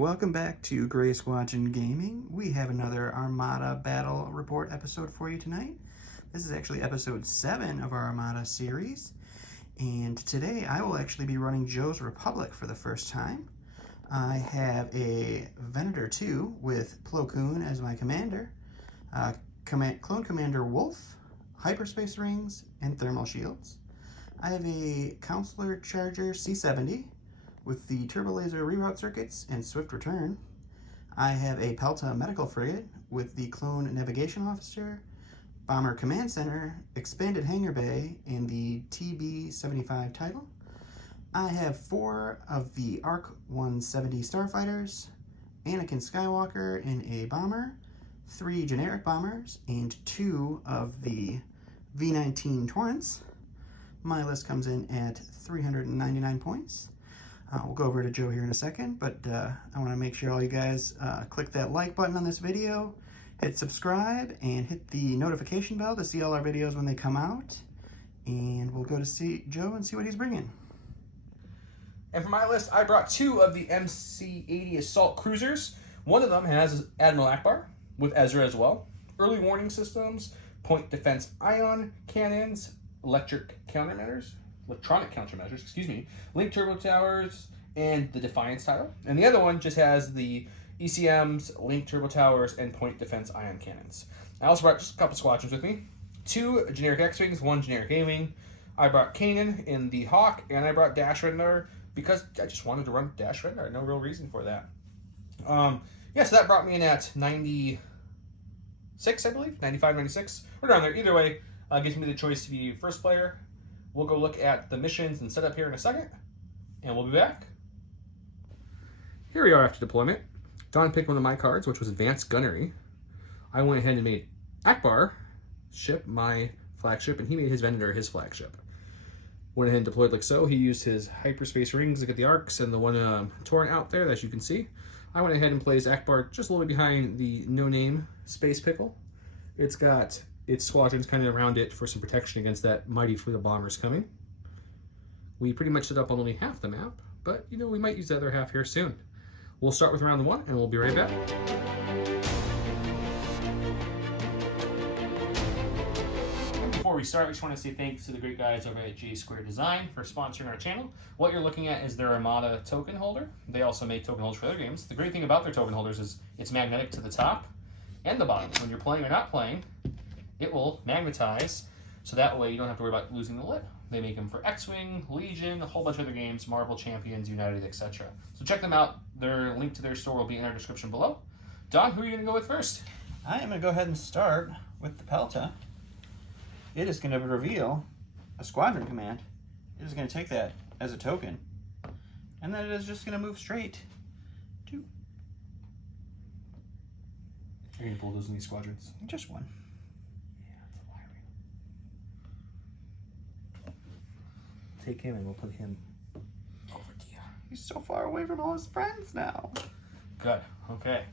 welcome back to Gray Squadron Gaming. We have another Armada Battle Report episode for you tonight. This is actually episode 7 of our Armada series, and today I will actually be running Joe's Republic for the first time. I have a Venator 2 with Plo Koon as my commander, Clone Commander Wolf, Hyperspace Rings, and Thermal Shields. I have a Counselor Charger C-70 with the Turbo Laser Reroute Circuits and Swift Return. I have a Pelta Medical Frigate with the Clone Navigation Officer, Bomber Command Center, Expanded Hangar Bay, and the TB-75 title. I have 4 of the ARC 170 Starfighters, Anakin Skywalker in a bomber, 3 generic bombers, and 2 of the V-19 Torrents. My list comes in at 399 points. We'll go over to Joe here in a second, but I want to make sure all you guys click that like button on this video, hit subscribe, and hit the notification bell to see all our videos when they come out. And we'll go to see Joe and see what he's bringing. And for my list, I brought 2 of the MC-80 Assault Cruisers. One of them has Admiral Ackbar, with Ezra as well. Early warning systems, point defense ion cannons, electronic countermeasures, link turbo towers, and the Defiance title. And the other one just has the ECMs, link turbo towers, and point defense ion cannons. I also brought just a couple squadrons with me. 2 generic X-Wings, 1 generic A-Wing. I brought Kanan in the Hawk, and I brought Dash Rednar because I just wanted to run Dash Rednar. No real reason for that. So that brought me in at 96, I believe. 95, 96. We're around there. Either way, gives me the choice to be first player. We'll go look at the missions and setup here in a second, and we'll be back. Here we are after deployment. Don picked one of my cards, which was Advanced Gunnery. I went ahead and made Ackbar ship my flagship, and he made his Venator his flagship. Went ahead and deployed like so. He used his hyperspace rings to get the arcs and the one torrent out there, as you can see. I went ahead and placed Ackbar just a little bit behind the no-name Space Pickle. It's got its squadrons kind of around it for some protection against that mighty fleet of bombers coming. We pretty much set up on only half the map, but you know, we might use the other half here soon. We'll start with round 1 and we'll be right back. Before we start, we just want to say thanks to the great guys over at J Square Design for sponsoring our channel. What you're looking at is their Armada token holder. They also make token holders for other games. The great thing about their token holders is it's magnetic to the top and the bottom. When you're playing or not playing, it will magnetize, so that way you don't have to worry about losing the lid. They make them for X-Wing, Legion, a whole bunch of other games, Marvel Champions, United, etc. So check them out. Their link to their store will be in our description below. Don, who are you going to go with first? I am going to go ahead and start with the Pelta. It is going to reveal a squadron command. It is going to take that as a token, and then it is just going to move straight to... You're going to pull those in these squadrons? Just one. Take him and we'll put him over here. He's so far away from all his friends now. Good. Okay.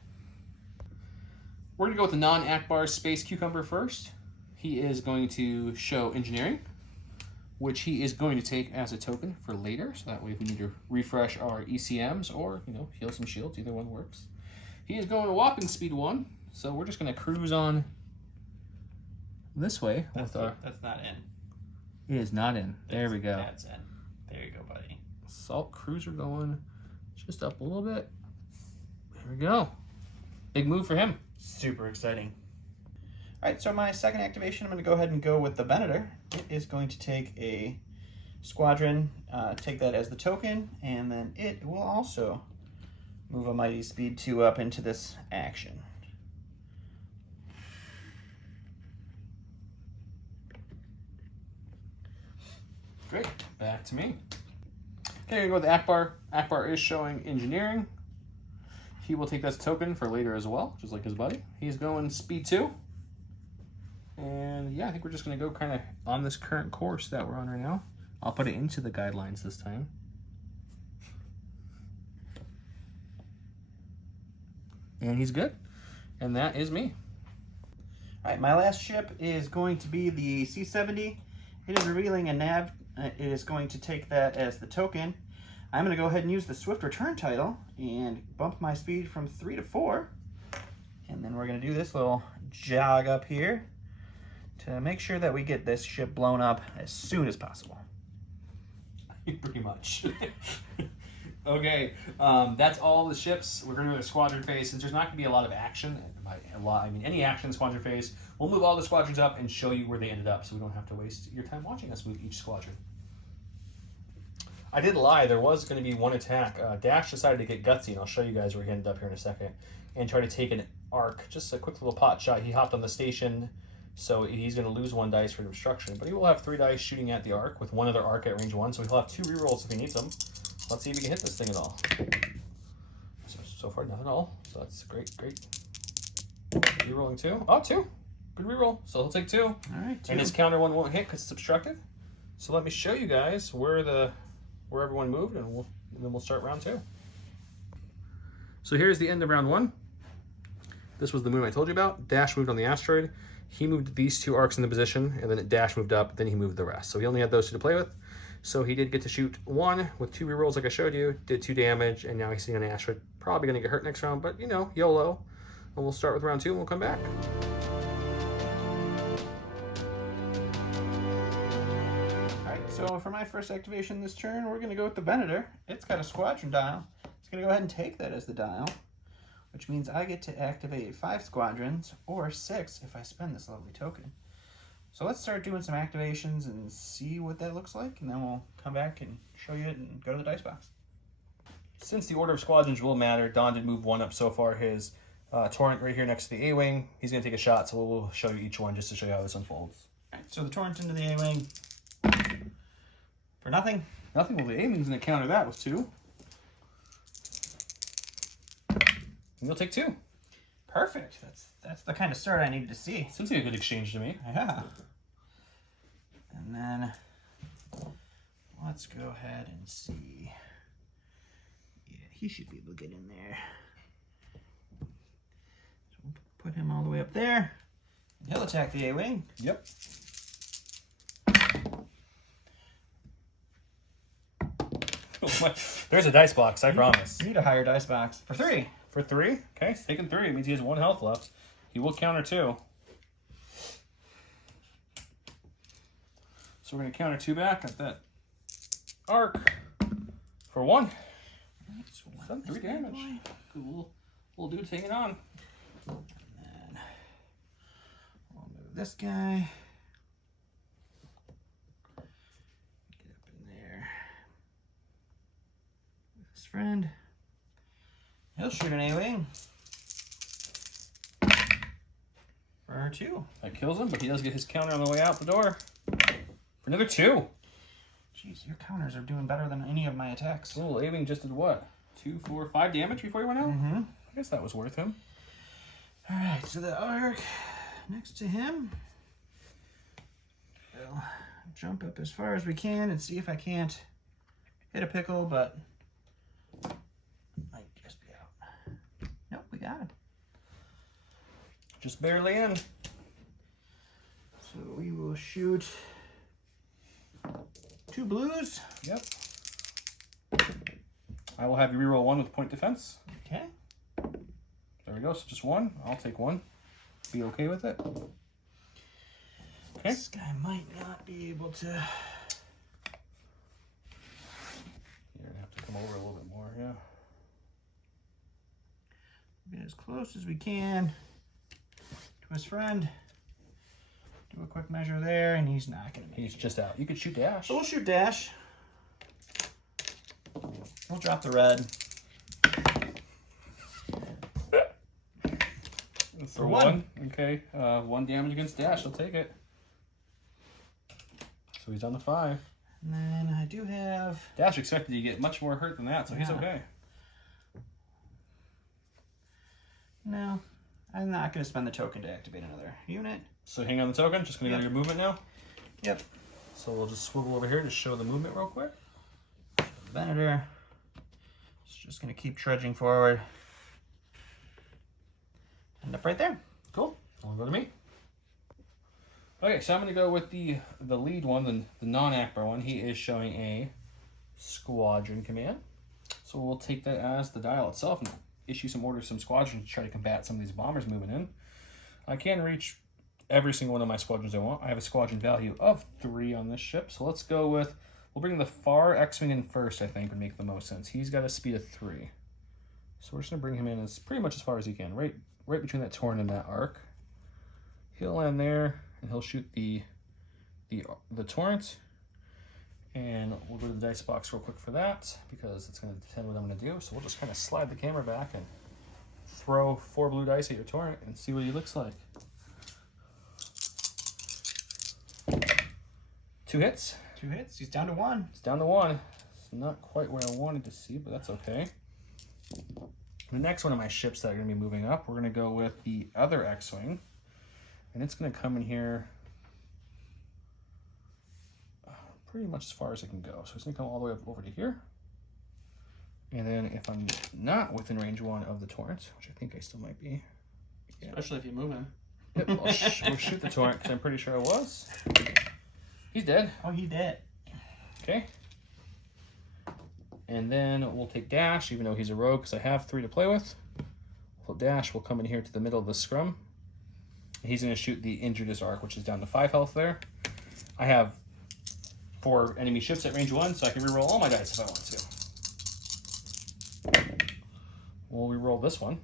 We're going to go with the non-Ackbar Space Cucumber first. He is going to show engineering, which he is going to take as a token for later. So that way if we need to refresh our ECMs or, you know, heal some shields, either one works. He is going to whopping speed 1. So we're just going to cruise on this way. That's not in. It is not in. There we go. That's in. There you go, buddy. Assault Cruiser going just up a little bit. There we go. Big move for him. Super exciting. All right, so my second activation, I'm going to go ahead and go with the Venator. It is going to take a squadron, take that as the token, and then it will also move a Mighty Speed 2 up into this action. Great, back to me. Okay, I'm going to go with Ackbar. Ackbar is showing engineering. He will take that as a token for later as well, just like his buddy. He's going speed 2. And yeah, I think we're just going to go kind of on this current course that we're on right now. I'll put it into the guidelines this time. And he's good. And that is me. All right, my last ship is going to be the C-70. It is revealing a nav. It is going to take that as the token. I'm going to go ahead and use the Swift Return title and bump my speed from 3 to 4. And then we're going to do this little jog up here to make sure that we get this ship blown up as soon as possible. Pretty much. Okay, that's all the ships. We're going to do a squadron phase. Since there's not going to be a lot of action, by a lot, I mean any action in squadron phase, we'll move all the squadrons up and show you where they ended up so we don't have to waste your time watching us move each squadron. I did lie. There was going to be one attack. Dash decided to get gutsy, and I'll show you guys where he ended up here in a second, and try to take an arc. Just a quick little pot shot. He hopped on the station, so he's going to lose 1 dice for destruction, but he will have 3 dice shooting at the arc with 1 other arc at range 1, so he'll have 2 rerolls if he needs them. Let's see if we can hit this thing at all. So far, not at all. So that's great. Rerolling 2. Oh, 2. Good reroll. So he'll take 2. All right, 2. And his counter 1 won't hit because it's obstructed. So let me show you guys where everyone moved, and then we'll start round 2. So here's the end of round 1. This was the move I told you about. Dash moved on the asteroid. He moved these 2 arcs into position, and then Dash moved up. Then he moved the rest. So he only had those 2 to play with. So he did get to shoot 1 with 2 rerolls like I showed you, did 2 damage, and now he's sitting on an asteroid. Probably going to get hurt next round, but you know, YOLO. And we'll start with round 2 and we'll come back. Alright, so for my first activation this turn, we're going to go with the Venator. It's got a squadron dial. It's going to go ahead and take that as the dial, which means I get to activate 5 squadrons, or 6 if I spend this lovely token. So let's start doing some activations and see what that looks like, and then we'll come back and show you it and go to the dice box. Since the order of squadrons will matter, Don did move 1 up so far. His Torrent right here next to the A-Wing. He's going to take a shot, so we'll show you each one just to show you how this unfolds. All right, so the Torrent into the A-Wing for nothing. Nothing. Well, the A-Wing's going to counter that with 2. And you'll take 2. Perfect. That's the kind of start I needed to see. Seems like a good exchange to me. Yeah. And then let's go ahead and see. Yeah, he should be able to get in there. So we'll put him all the way up there. He'll attack the A-Wing. Yep. There's a dice box, I promise. You need a higher dice box. For 3. For 3? Okay, he's taking 3. It means he has 1 health left. He will counter 2. So we're going to counter 2 back at that arc for 1. Right, so He's done 3 damage. Cool. Little dude's hanging on. And then we'll move this guy. Get up in there. With his friend. He'll shoot an A-Wing. For 2. That kills him, but he does get his counter on the way out the door. For another 2. Jeez, your counters are doing better than any of my attacks. So little A-Wing just did what? 2, 4, 5 damage before he went out? Mm-hmm. I guess that was worth him. Alright, so the arc next to him. We'll jump up as far as we can and see if I can't hit a pickle, but might just be out. Nope, we got him. Just barely in. So we will shoot 2 blues. Yep. I will have you reroll 1 with point defense. Okay. There we go. So just 1. I'll take 1. Be okay with it. Okay. This guy might not be able to. You're gonna have to come over a little bit more. Yeah. Get as close as we can to his friend. Do a quick measure there, and he's not going to make it. He's just out. You could shoot Dash. So we'll shoot Dash. We'll drop the red. For 1. Okay. 1 damage against Dash. I'll take it. So he's on the 5. And then I do have... Dash expected to get much more hurt than that, so he's okay. No, I'm not going to spend the token to activate another unit. So hang on the token. Just going to go to your movement now. Yep. So we'll just swivel over here to show the movement real quick. Venator. It's just going to keep trudging forward. End up right there. Cool. I'll go to me. Okay, so I'm going to go with the lead one, the non-Ackbar one. He is showing a squadron command. So we'll take that as the dial itself and issue some orders, some squadrons to try to combat some of these bombers moving in. I can reach every single one of my squadrons I want. I have a squadron value of 3 on this ship. So let's go with, we'll bring the far X-Wing in first, I think would make the most sense. He's got a speed of 3. So we're just going to bring him in as pretty much as far as he can, right between that Torn and that arc. He'll land there, and he'll shoot the torrent. And we'll go to the dice box real quick for that, because it's going to determine what I'm going to do. So we'll just kind of slide the camera back and throw 4 blue dice at your torrent and see what he looks like. 2 hits. 2 hits. He's down to 1. It's down to 1. It's not quite where I wanted to see, but that's okay. The next one of my ships that are going to be moving up, we're going to go with the other X-Wing. And it's going to come in here pretty much as far as it can go. So it's going to come all the way up over to here. And then if I'm not within range 1 of the torrent, which I think I still might be. Yeah. Especially if you move him. Yep, we'll shoot the torrent, because I'm pretty sure I was. He's dead. Oh, he's dead. Okay. And then we'll take Dash, even though he's a rogue, because I have 3 to play with. So Dash will come in here to the middle of the scrum. He's going to shoot the Injurious Arc, which is down to 5 health there. I have 4 enemy ships at range 1, so I can reroll all my dice if I want to. We'll reroll this one.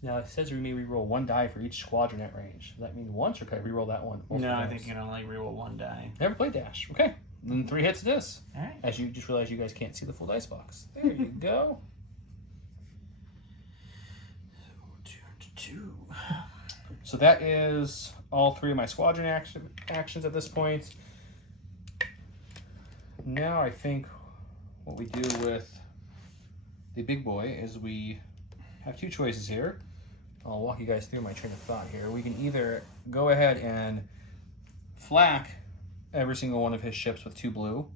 Now it says we may reroll 1 die for each squadron at range. Does that mean once, or can I reroll that one? No, I think you can only reroll 1 die. Never played Dash. Okay. Then 3 hits it is. All right. As you just realized, you guys can't see the full dice box. There you go. 2. So that is all 3 of my squadron actions at this point. Now I think what we do with the big boy is we have 2 choices here. I'll walk you guys through my train of thought here. We can either go ahead and flak every single one of his ships with 2 blue,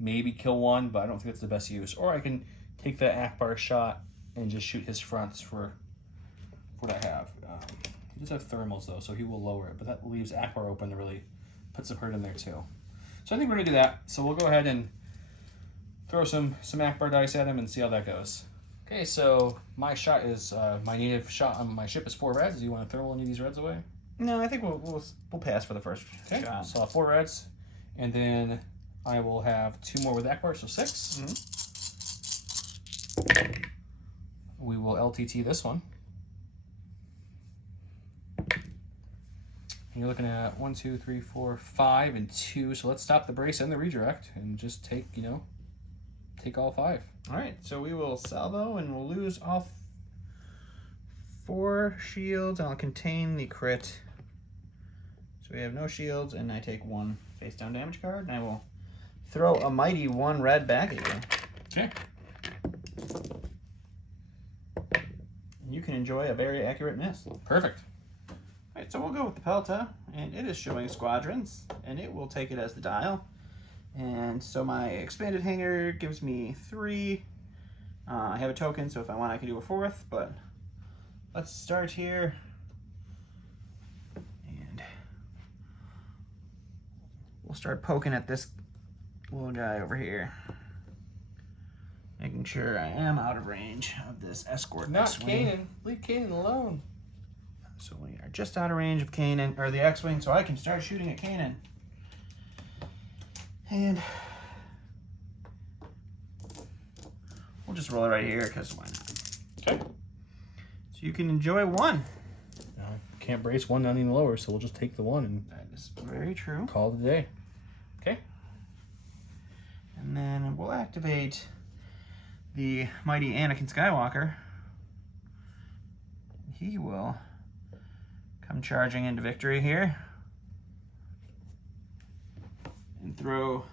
maybe kill 1, but I don't think that's the best use. Or I can take that Ackbar shot and just shoot his fronts for what I have. He does have thermals though, so he will lower it, but that leaves Ackbar open to really put some hurt in there too. So I think we're gonna do that. So we'll go ahead and throw some Ackbar dice at him and see how that goes. Okay, so my shot is my native shot on my ship is 4 reds. Do you want to thermal any of these reds away? No, I think we'll pass for the first shot. So I'll have 4 reds, and then I will have 2 more with Ackbar, so 6. Mm-hmm. We will LTT this one. And you're looking at 1, 2, 3, 4, 5, and 2. So let's stop the brace and the redirect and just take, take all 5. All right, so we will salvo and we'll lose all 4 shields. I'll contain the crit. So we have no shields, and I take 1 face down damage card, and I will throw a mighty 1 red back at you. Okay. And you can enjoy a very accurate miss. Perfect. All right, so we'll go with the Pelta, and it is showing squadrons, and it will take it as the dial. And so my expanded hangar gives me 3. I have a token, so if I want, I can do a 4th, but let's start here. And we'll start poking at this little guy over here. Making sure I am out of range of this escort. Not X-Wing. Kanan. Leave Kanan alone. So we are just out of range of Kanan, or the X-Wing, so I can start shooting at Kanan. And we'll just roll it right here, because why not? Okay. So you can enjoy 1. Can't brace 1 down any lower, so we'll just take the 1 and That is very true. call it a day. Okay. And then we'll activate the mighty Anakin Skywalker. He will come charging into victory here. And throw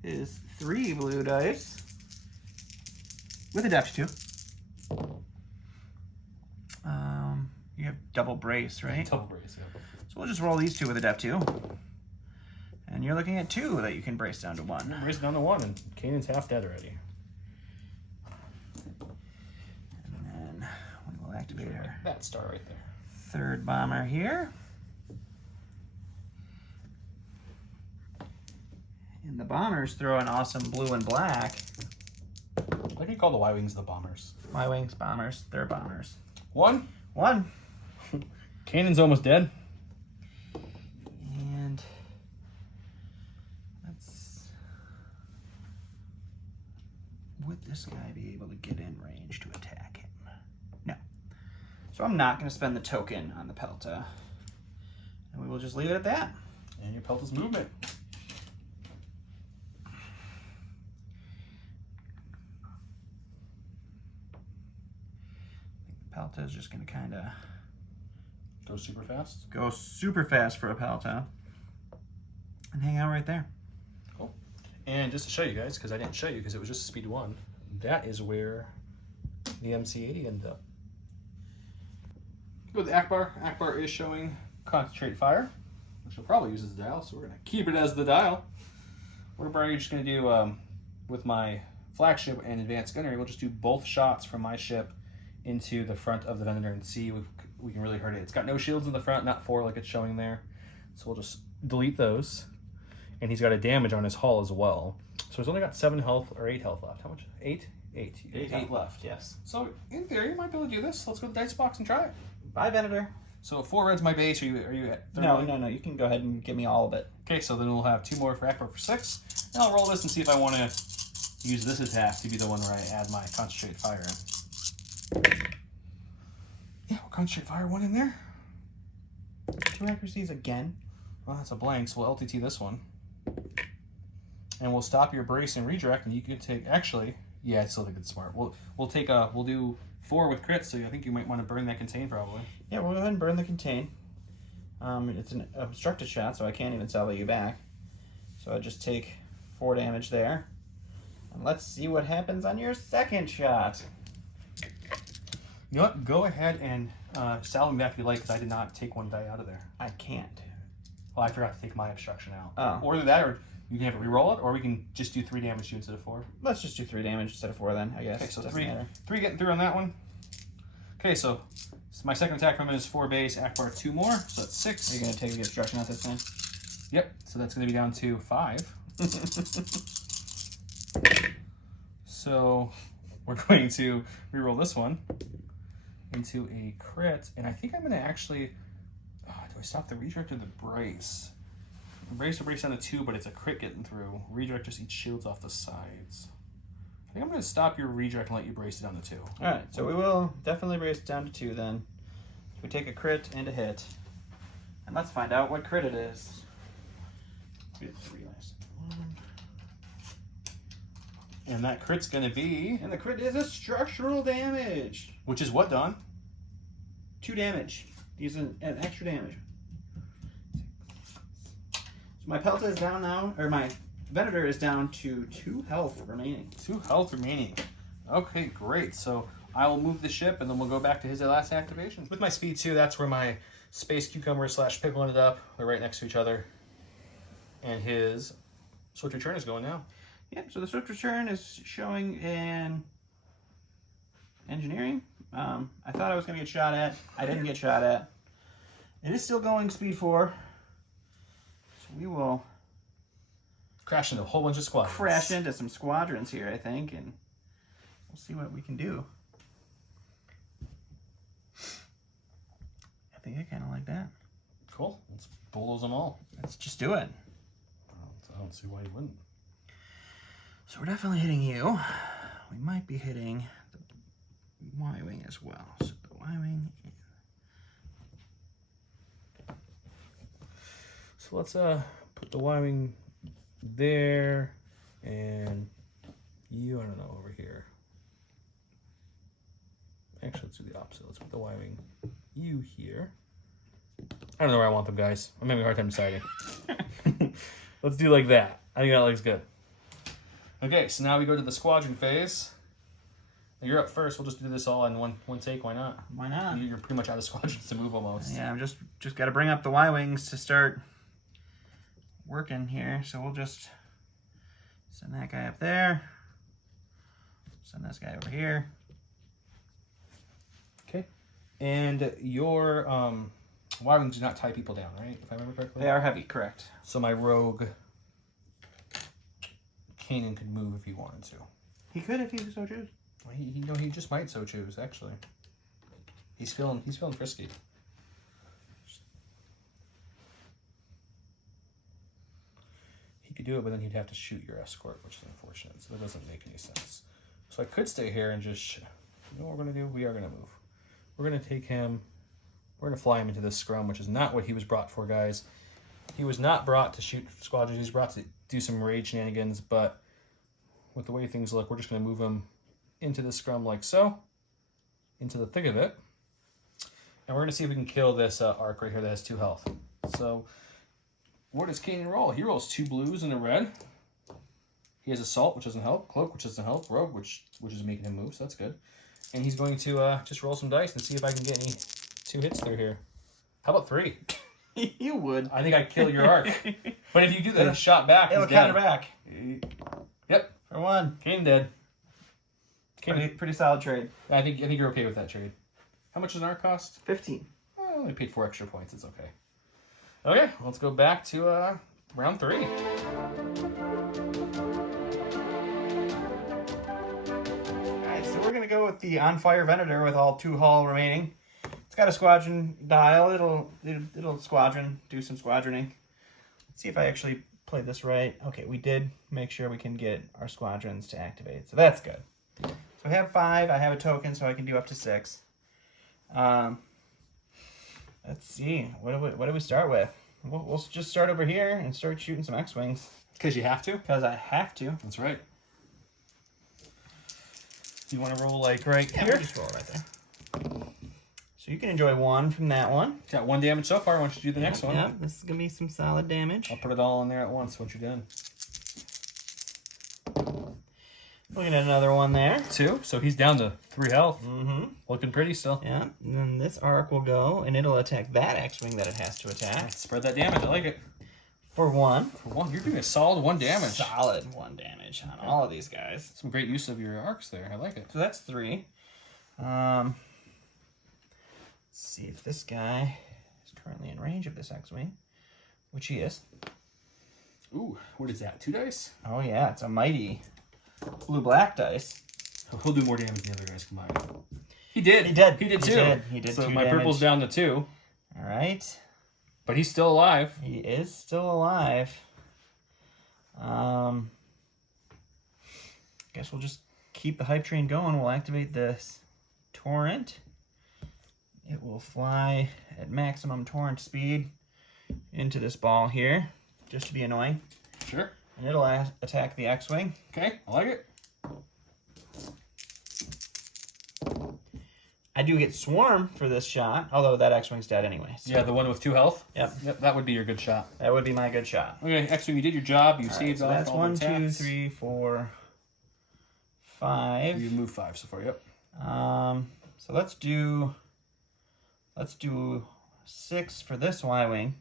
his 3 blue dice with a depth 2. You have double brace, right? Double brace, yeah. So we'll just roll these 2 with a depth 2. And you're looking at 2 that you can brace down to 1. Brace down to 1, and Kanan's half dead already. And then we will activate our That star right there. 3rd bomber here. And the bombers throw an awesome blue and black. I can call the Y-Wings the bombers. Y-Wings, bombers, they're bombers. One. Cannon's almost dead. And would this guy be able to get in range to attack him? No. So I'm not going to spend the token on the Pelta. And we will just leave it at that. And your Pelta's movement. Pelta is just going to kind of go super fast. Go super fast for a Pelta. And hang out right there. Cool. And just to show you guys, because I didn't show you because it was just speed 1, that is where the MC80 ended up. With Ackbar, Ackbar is showing concentrate fire, which will probably use as the dial, so we're going to keep it as the dial. We're probably just going to do, with my flagship and advanced gunnery, we'll just do both shots from my ship into the front of the Venator and see if we can really hurt it. It's got no shields in the front, not 4 like it's showing there. So we'll just delete those. And he's got a damage on his hull as well. So he's only got 7 health or 8 health left. How much? 8? 8. 8 left, yes. So in theory, you might be able to do this. Let's go to the dice box and try it. Bye, Venator. So 4 red's my base. Are you at 30? No. You can go ahead and give me all of it. Okay, so then we'll have 2 more for Ackbar for 6. And I'll roll this and see if I want to use this attack to be the one where I add my concentrated fire in. Yeah, we'll concentrate fire 1 in there. 2 accuracies again. Well, that's a blank, so we'll LTT this one. And we'll stop your brace and redirect, and you can take, actually, yeah, I still think it's smart. We'll do 4 with crits, so I think you might want to burn that contain probably. Yeah, we'll go ahead and burn the contain. It's an obstructed shot, so I can't even salvo you back. So I just take 4 damage there. And let's see what happens on your second shot. You know what? Go ahead and salve me back if you like, because I did not take 1 die out of there. I can't. Well, I forgot to take my obstruction out. Oh. Or either that, or you can have it re-roll it, or we can just do 3 damage to you instead of 4. Let's just do 3 damage instead of 4 then, I guess. Okay, so Doesn't matter. 3 getting through on that one. Okay, so my second attack from it is 4 base, Ackbar 2 more, so that's 6. Are you going to take the obstruction out this time? Yep, so that's going to be down to 5. So we're going to re-roll this one into a crit, and I think I'm going to actually, do I stop the redirect or the brace? The brace will brace down to 2, but it's a crit getting through. Redirect just eats shields off the sides. I think I'm going to stop your redirect and let you brace it down to 2. Alright, so we will definitely brace it down to 2 then. We take a crit and a hit. And let's find out what crit it is. We have 3 last. And that crit's going to be... And the crit is a structural damage. Which is what, Don? 2 damage. Use an extra damage. So my Pelta is down now, or my Venator is down to 2 health remaining. 2 health remaining. Okay, great. So I will move the ship, and then we'll go back to his last activation. With my speed 2, that's where my Space Cucumber / Pickle ended up. They're right next to each other. And his Swift Return is going now. Yep, so the Swift Return is showing in engineering. I thought I was going to get shot at. I didn't get shot at. It is still going speed 4. So we will crash into a whole bunch of squadrons. Crash into some squadrons here, I think, and we'll see what we can do. I think I kind of like that. Cool. Let's bulldoze them all. Let's just do it. I don't see why you wouldn't. So we're definitely hitting you. We might be hitting the Y-Wing as well. So the Y-Wing. So let's put the Y-Wing there, and you, I don't know, over here. Actually, let's do the opposite. Let's put the Y-Wing you here. I don't know where I want them, guys. I'm having a hard time deciding. Let's do like that. I think that looks good. Okay, so now we go to the squadron phase. You're up first. We'll just do this all in one take. Why not? Why not? You're pretty much out of squadrons to move almost. Yeah, I'm just got to bring up the Y-Wings to start working here. So we'll just send that guy up there. Send this guy over here. Okay. And your Y-Wings do not tie people down, right? If I remember correctly. They are heavy, correct. So my rogue Kanan could move if he wanted to. He could if he so choose. Well, he just might so choose, actually. He's feeling frisky. He could do it, but then he'd have to shoot your escort, which is unfortunate. So that doesn't make any sense. So I could stay here and just... You know what we're going to do? We are going to move. We're going to take him... We're going to fly him into this scrum, which is not what he was brought for, guys. He was not brought to shoot squadrons. He was brought to do some raid shenanigans, but with the way things look, we're just going to move him into the scrum like so, into the thick of it. And we're going to see if we can kill this arc right here that has 2 health. So, what does Kanan roll? He rolls 2 blues and a red. He has Assault, which doesn't help. Cloak, which doesn't help. Rogue, which is making him move, so that's good. And he's going to just roll some dice and see if I can get any 2 hits through here. How about 3? You would. I think I'd kill your arc. But if you do that shot back, it'll he's dead. counter back. Yep. For 1. Kanan dead. Pretty solid trade. I think you're okay with that trade. How much does an arc cost? 15. I only paid 4 extra points. It's okay. Okay, let's go back to round 3. Alright, so we're going to go with the On Fire Venator with all 2 hull remaining. It's got a squadron dial. It'll squadron, do some squadroning. Let's see if I actually played this right. Okay, we did make sure we can get our squadrons to activate, so that's good. So I have 5. I have a token, so I can do up to 6. Let's see. What do we start with? We'll just start over here and start shooting some X-Wings. Because you have to? Because I have to. That's right. Do you want to roll like right Yeah, here? we'll just roll right there. So you can enjoy 1 from that one. Got 1 damage so far. Why don't you do the next one? Yeah, this is going to be some solid damage. I'll put it all in there at once once you're done. Looking at another one there. 2. So he's down to 3 health. Mm-hmm. Looking pretty still. Yeah, and then this arc will go, and it'll attack that X-Wing that it has to attack. Spread that damage. I like it. For 1. For 1. You're doing a solid 1 damage. Solid 1 damage on all of these guys. Some great use of your arcs there. I like it. So that's 3. Let's see if this guy is currently in range of this X-Wing, which he is. Ooh, what is that? 2 dice? Oh yeah, it's a mighty blue-black dice. He'll do more damage than the other guys combined. He did. He did. He did He too. did. He did so 2 my damage. purple's down to 2. All right. But he's still alive. He is still alive. Guess we'll just keep the hype train going. We'll activate this torrent. It will fly at maximum torrent speed into this ball here, just to be annoying. Sure. And it'll attack the X-Wing. Okay, I like it. I do get Swarm for this shot, although that X-Wing's dead anyway. So Yeah, the one with 2 health? Yep. That would be your good shot. that would be my good shot. Okay, X-Wing, you did your job. You All right, saved so off that's all 1, the 2, attacks. 3, 4, 5. You moved 5 so far, yep. So let's do 6 for this Y-Wing.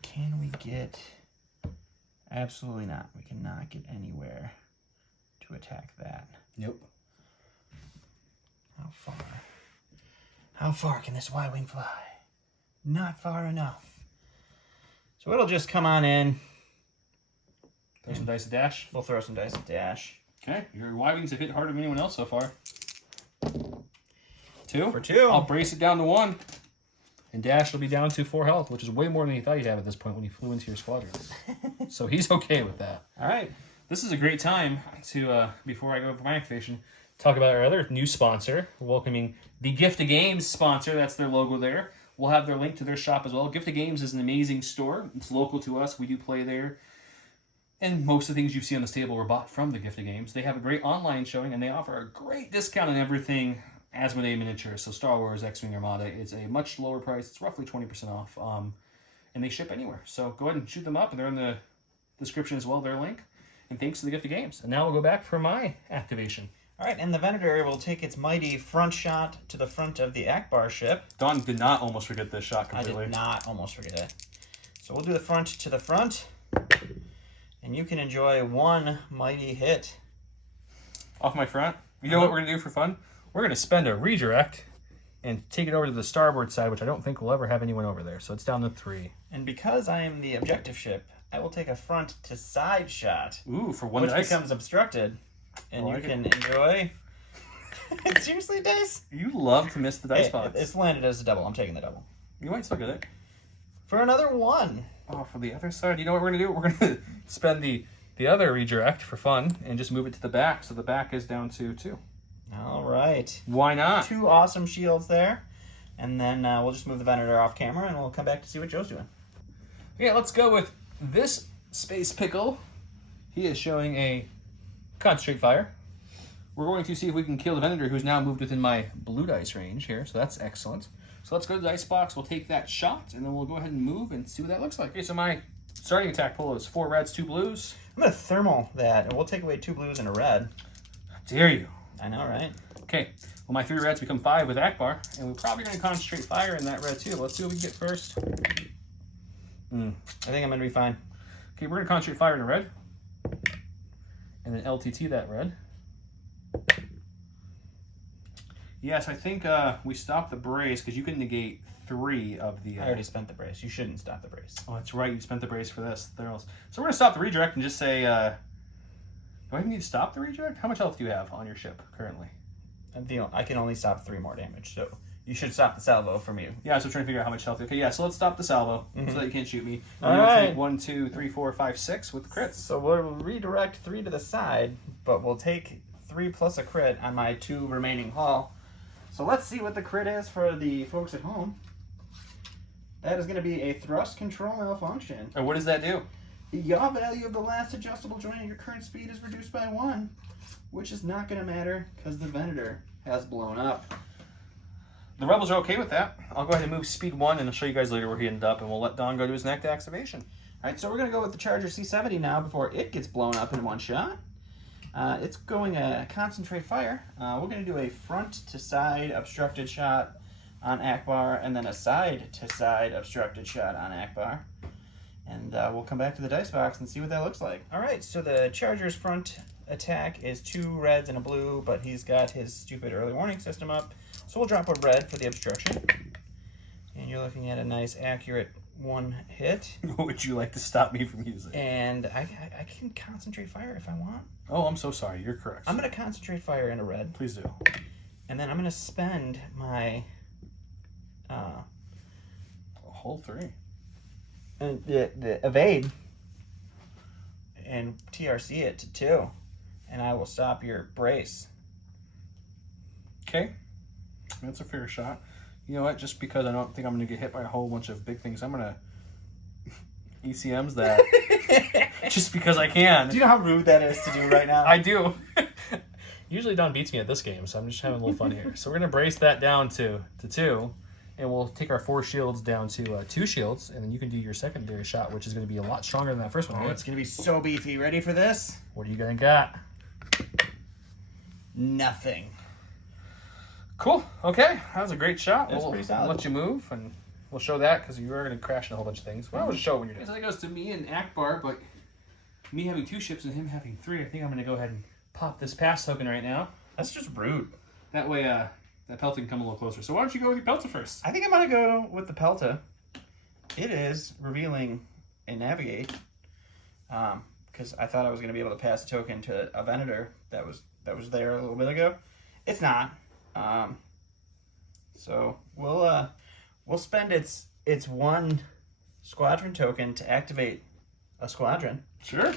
Can we get... Absolutely not. We cannot get anywhere to attack that. Nope. How far? How far can this Y-Wing fly? Not far enough. So it'll just come on in. Throw some dice to dash. We'll throw some dice at dash. Okay, your Y-Wings have hit harder than anyone else so far. 2. For 2. I'll brace it down to 1. And Dash will be down to 4 health, which is way more than he thought he'd have at this point when he flew into your squadron. So he's okay with that. All right. This is a great time to, before I go for my activation, talk about our other new sponsor. We're welcoming the Gift of Games sponsor. That's their logo there. We'll have their link to their shop as well. Gift of Games is an amazing store. It's local to us. We do play there. And most of the things you see on this table were bought from the Gift of Games. They have a great online showing, and they offer a great discount on everything Asmodee miniatures. So Star Wars, X-Wing, Armada is a much lower price. It's roughly 20% off. And they ship anywhere. So go ahead and shoot them up, and they're in the description as well, their link. And thanks to the Gift of Games. And now we'll go back for my activation. All right, and the Venator will take its mighty front shot to the front of the Ackbar ship. Don did not almost forget this shot completely. I did not almost forget it. So we'll do the front to the front, and you can enjoy 1 mighty hit. Off my front. You know what we're going to do for fun? We're going to spend a redirect and take it over to the starboard side, which I don't think we'll ever have anyone over there. So it's down to 3. And because I am the objective ship, I will take a front to side shot. Ooh, for 1 which dice. becomes obstructed. And you can enjoy. Seriously, dice? You love to miss the dice box. It's landed as a double. I'm taking the double. You might still get it. For another 1. Oh, for the other side, you know what we're going to do? We're going to spend the other redirect for fun and just move it to the back. So the back is down to 2. All right. Why not? 2 awesome shields there. And then we'll just move the Venator off camera and we'll come back to see what Joe's doing. Yeah, let's go with this Space Pickle. He is showing a concentrate fire. We're going to see if we can kill the Venator, who's now moved within my blue dice range here, so that's excellent. So let's go to the dice box, we'll take that shot, and then we'll go ahead and move and see what that looks like. Okay, so my starting attack pool is 4 reds, 2 blues. I'm going to thermal that, and we'll take away 2 blues and a red. How dare you? I know, right? Okay, well my 3 reds become 5 with Ackbar, and we're probably going to concentrate fire in that red too. Let's see what we get first. I think I'm going to be fine. Okay, we're going to concentrate fire in a red, and then LTT that red. Yes, I think we stopped the brace because you can negate 3 of the... I already spent the brace. You shouldn't stop the brace. Oh, that's right. You spent the brace for this. So we're going to stop the redirect and just say... do I even need to stop the redirect? How much health do you have on your ship currently? I can only stop 3 more damage, so you should stop the salvo from you. Yeah, so I'm trying to figure out how much health... Okay, yeah, so let's stop the salvo so that you can't shoot me. All right. 1, 2, 3, 4, 5, 6 with crits. So we'll redirect 3 to the side, but we'll take 3 plus a crit on my 2 remaining hull. So let's see what the crit is for the folks at home. That is going to be a thrust control malfunction. And what does that do? The yaw value of the last adjustable joint at your current speed is reduced by 1, which is not going to matter because the Venator has blown up. The Rebels are okay with that. I'll go ahead and move speed 1 and I'll show you guys later where he ended up, and we'll let Don go to his next activation. All right, so we're going to go with the Charger C-70 now before it gets blown up in 1 shot. It's going a concentrate fire. We're going to do a front to side obstructed shot on Ackbar and then a side to side obstructed shot on Ackbar. And we'll come back to the dice box and see what that looks like. All right, so the Charger's front attack is 2 reds and a blue, but he's got his stupid early warning system up. So we'll drop a red for the obstruction. And you're looking at a nice accurate 1 hit. What would you like to stop me from using? And I can concentrate fire if I want. Oh, I'm so sorry. You're correct. I'm going to concentrate fire in a red. Please do. And then I'm going to spend my... A whole 3. the evade and TRC it to 2. And I will stop your brace. Okay. That's a fair shot. You know what? Just because I don't think I'm going to get hit by a whole bunch of big things, I'm going to ECMs that. Just because I can. Do you know how rude that is to do right now? I do. Usually Don beats me at this game, so I'm just having a little fun here. So we're going to brace that down to 2, and we'll take our 4 shields down to 2 shields, and then you can do your secondary shot, which is going to be a lot stronger than that first one. Oh, it's going to be so beefy. Ready for this? What are you going to got? Nothing. Cool. Okay. That was a great shot. That's pretty solid. We'll let you move, and we'll show that because you are going to crash in a whole bunch of things. Well, we'll show it when you're done. So that goes to me and Ackbar, but me having 2 ships and him having 3, I think I'm going to go ahead and pop this pass token right now. That's just rude. That way that Pelta can come a little closer. So why don't you go with your Pelta first? I think I'm going to go with the Pelta. It is revealing a Navigate. Because I thought I was going to be able to pass a token to a Venator that was there a little bit ago. It's not. So we'll spend its 1 squadron token to activate a squadron. Sure.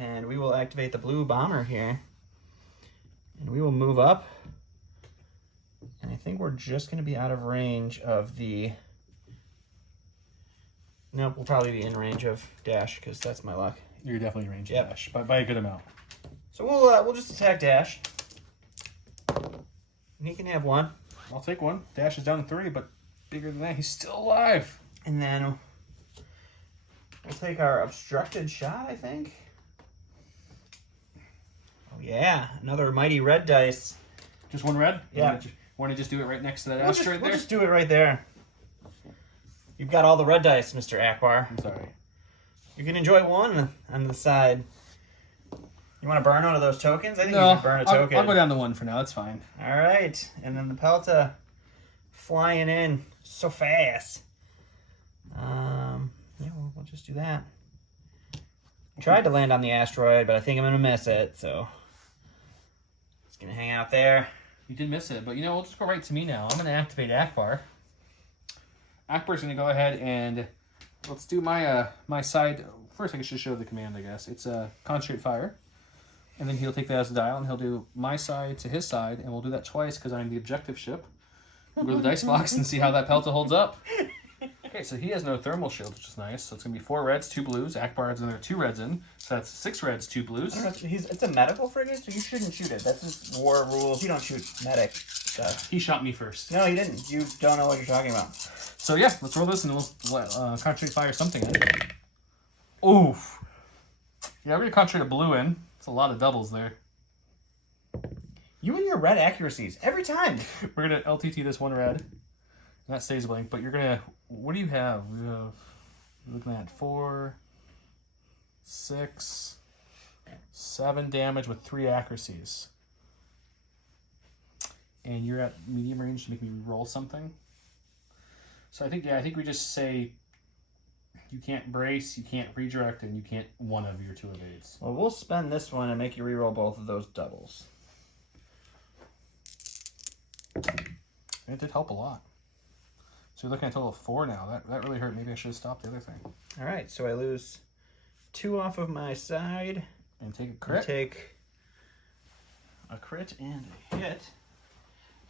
And we will activate the blue bomber here. And we will move up. And I think we're just going to be out of range of the... Nope, we'll probably be in range of Dash, because that's my luck. You're definitely in range of Yep. Dash, by a good amount. So we'll just attack Dash. And he can have 1. I'll take 1. Dash is down to 3, but bigger than that, he's still alive. And then we'll take our obstructed shot, I think. Oh yeah, another mighty red dice. Just 1 red? Yeah. Want to just do it right next to that We'll asteroid there? just do it right there. You've got all the red dice, Mr. Ackbar. I'm sorry. You can enjoy 1 on the side. You want to burn one of those tokens? I think you No, can burn a token. I'll go down to 1 for now. That's fine. All right, and then the Pelta flying in so fast. Yeah, we'll just do that. Tried to land on the asteroid, but I think I'm gonna miss it, so it's gonna hang out there. You did miss it, but we'll just go right to me now. I'm gonna activate Ackbar. Ackbar's gonna go ahead and let's do my my side. First, I should show the command, I guess. It's a concentrate fire, and then he'll take that as a dial, and he'll do my side to his side, and we'll do that twice because I'm the objective ship. We'll go to the dice box and see how that pelta holds up. Okay, so he has no thermal shield, which is nice. So it's going to be 4 reds, 2 blues. Ackbar has another 2 reds in. So that's 6 reds, 2 blues. It's a medical frigate, so you shouldn't shoot it. That's just war rules. You don't shoot medic stuff. He shot me first. No, he didn't. You don't know what you're talking about. So yeah, let's roll this and we'll concentrate fire something in. Oof. Yeah, we're going to concentrate a blue in. It's a lot of doubles there. You and your red accuracies. Every time. We're going to LTT this 1 red. And that stays blank, but you're going to... What do you have? We have... We're looking at 4, 6, 7 damage with 3 accuracies. And you're at medium range to make me roll something. So I think we just say you can't brace, you can't redirect, and you can't one of your 2 evades. Well, we'll spend this one and make you reroll both of those doubles. It did help a lot. So you're looking at a total of 4 now. That really hurt. Maybe I should have stopped the other thing. All right, so I lose 2 off of my side. And take a crit. Take a crit and a hit.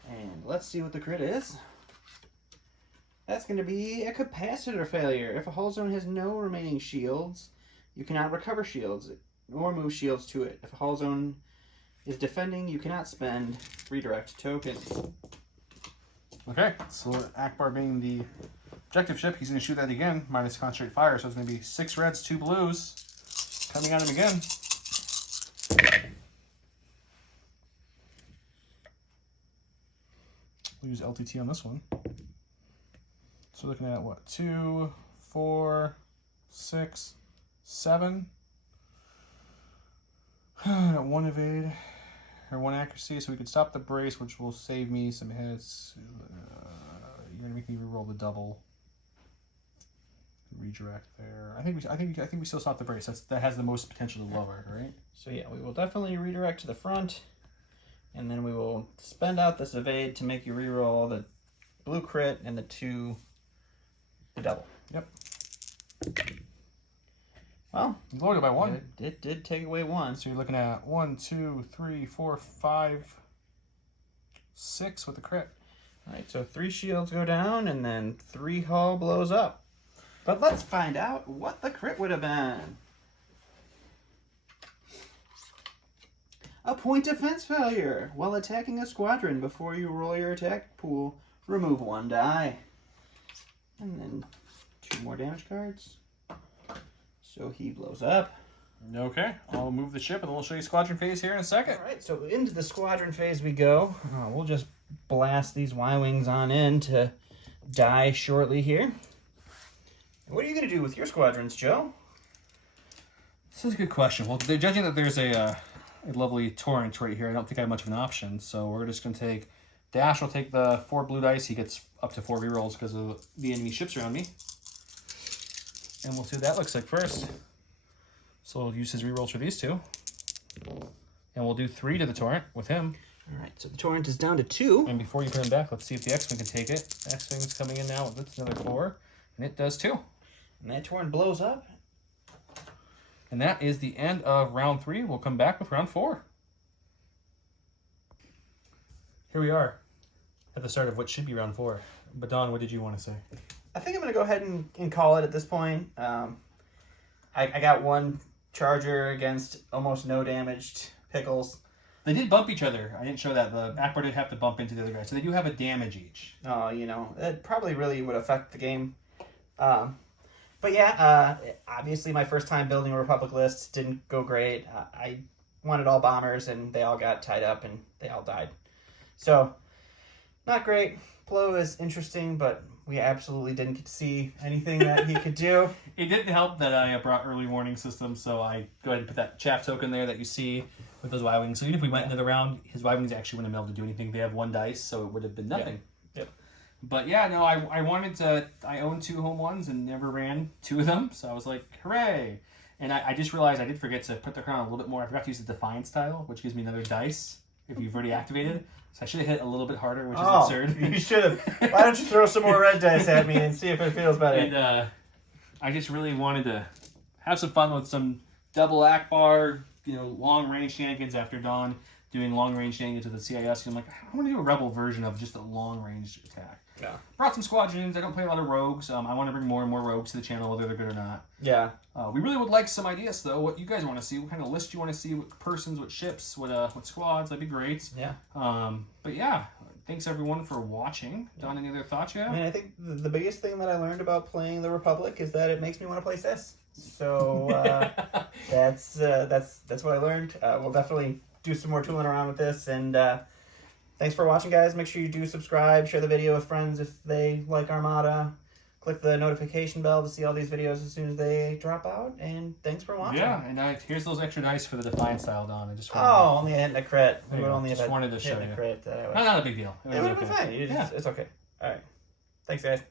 And let's see what the crit is. That's going to be a capacitor failure. If a hull zone has no remaining shields, you cannot recover shields or move shields to it. If a hull zone is defending, you cannot spend redirect tokens. Okay, so Ackbar being the objective ship, he's going to shoot that again, minus concentrate fire, so it's going to be 6 reds, 2 blues, coming at him again. We'll use LTT on this one. So looking at what, 2, 4, 6, 7. Got 1 evade. Or 1 accuracy, so we could stop the brace, which will save me some hits. You're gonna make me reroll the double. Redirect there. I think we still stop the brace. That has the most potential to lower, right? So yeah, we will definitely redirect to the front, and then we will spend out this evade to make you reroll the blue crit and the double. Yep. Well, you lowered it by 1. It did take away 1. So you're looking at 1, 2, 3, 4, 5, 6 with the crit. All right, so 3 shields go down, and then 3 hull blows up. But let's find out what the crit would have been. A point defense failure. While attacking a squadron, before you roll your attack pool, remove 1 die. And then 2 more damage cards. So he blows up. Okay, I'll move the ship and then we'll show you squadron phase here in a second. All right, so into the squadron phase we go. We'll just blast these Y-Wings on in to die shortly here. What are you going to do with your squadrons, Joe? This is a good question. Well, they're judging that there's a lovely torrent right here. I don't think I have much of an option, so we're just going to take... Dash will take the 4 blue dice. He gets up to 4 rerolls because of the enemy ships around me. And we'll see what that looks like first. So we'll use his rerolls for these 2. And we'll do 3 to the torrent with him. All right, so the torrent is down to 2. And before you put him back, let's see if the X-Wing can take it. X-Wing's coming in now. That's another 4. And it does too. And that torrent blows up. And that is the end of round 3. We'll come back with round 4. Here we are at the start of what should be round 4. But Don, what did you want to say? I think I'm going to go ahead and call it at this point. I got 1 charger against almost no damaged pickles. They did bump each other. I didn't show that. The Ackbar did have to bump into the other guy. So they do have a damage each. Oh, it probably really would affect the game. But yeah, obviously my first time building a Republic list didn't go great. I wanted all bombers and they all got tied up and they all died. So, not great. Plo is interesting, but we absolutely didn't get to see anything that he could do. It didn't help that I brought early warning systems, so I go ahead and put that chaff token there that you see with those Y-Wings. So even if we went into the round, his Y-Wings actually wouldn't have been able to do anything. They have 1 dice, so it would have been nothing. Yep. But yeah, no, I wanted to. I own 2 home ones and never ran 2 of them, so I was like, hooray! And I just realized I did forget to put the crown a little bit more. I forgot to use the Defiance tile, which gives me another dice if you've already activated. So I should have hit a little bit harder, which is absurd. You should have. Why don't you throw some more red dice at me and see if it feels better? And I just really wanted to have some fun with some double Ackbar, long range shenanigans after dawn, doing long range shenanigans with the CIS. I'm like, I want to do a rebel version of just a long range attack. Yeah. Brought some squadrons. I don't play a lot of rogues. I want to bring more and more rogues to the channel, whether they're good or not. Yeah. We really would like some ideas, though. What you guys want to see? What kind of list you want to see? What persons? What ships? What squads? That'd be great. Yeah. But yeah, thanks everyone for watching. Don, any other thoughts you have? I mean, I think the biggest thing that I learned about playing the Republic is that it makes me want to play CIS. So that's what I learned. We'll definitely do some more tooling around with this, and thanks for watching, guys. Make sure you do subscribe, share the video with friends if they like Armada. Click the notification bell to see all these videos as soon as they drop out, and thanks for watching. Yeah, and here's those extra dice for the Defiance style, Don. I just only hitting a crit. There you go. Just wanted to show you. A crit. Not a big deal. It would have been fine. It's okay. All right. Thanks, guys.